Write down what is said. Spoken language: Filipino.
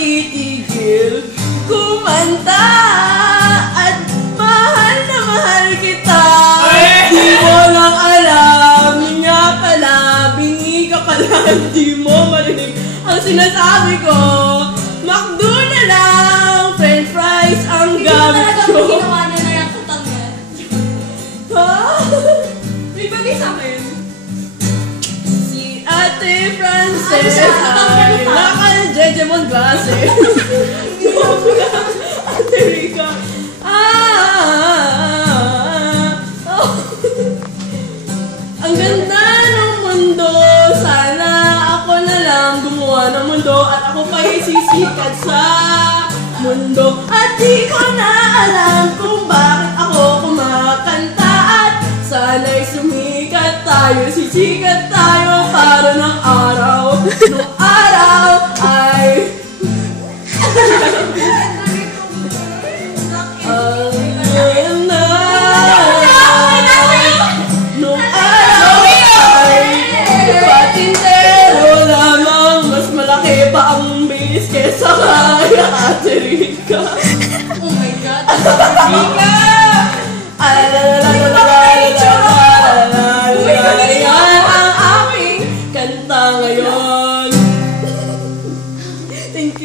titigil kumanta at mahal na mahal kita. Di mo lang alam, yun nga pala, bingi ka pala, di mo marinig ang sinasabi ko. McDo na lang, french fries ang gamit ko. Hindi ko talaga ginawa na yung kutang yan. Ha? May bagay sa akin. Si Ate Frances ay lakal Jejemon Glase. Joke lang, Ate Rica. Ang ganda ng mundo. Sana ako na lang gumawa ng mundo at ako pa'y sisikat sa mundo. At di ko na alam kung bakit ako kumakanta. At sana'y sumikat tayo, sisikat tayo para ng araw. Nung araw ay nung araw ay patintero lamang. Mas malaki pa ang base kesa kaya Ate Rica. Oh my God.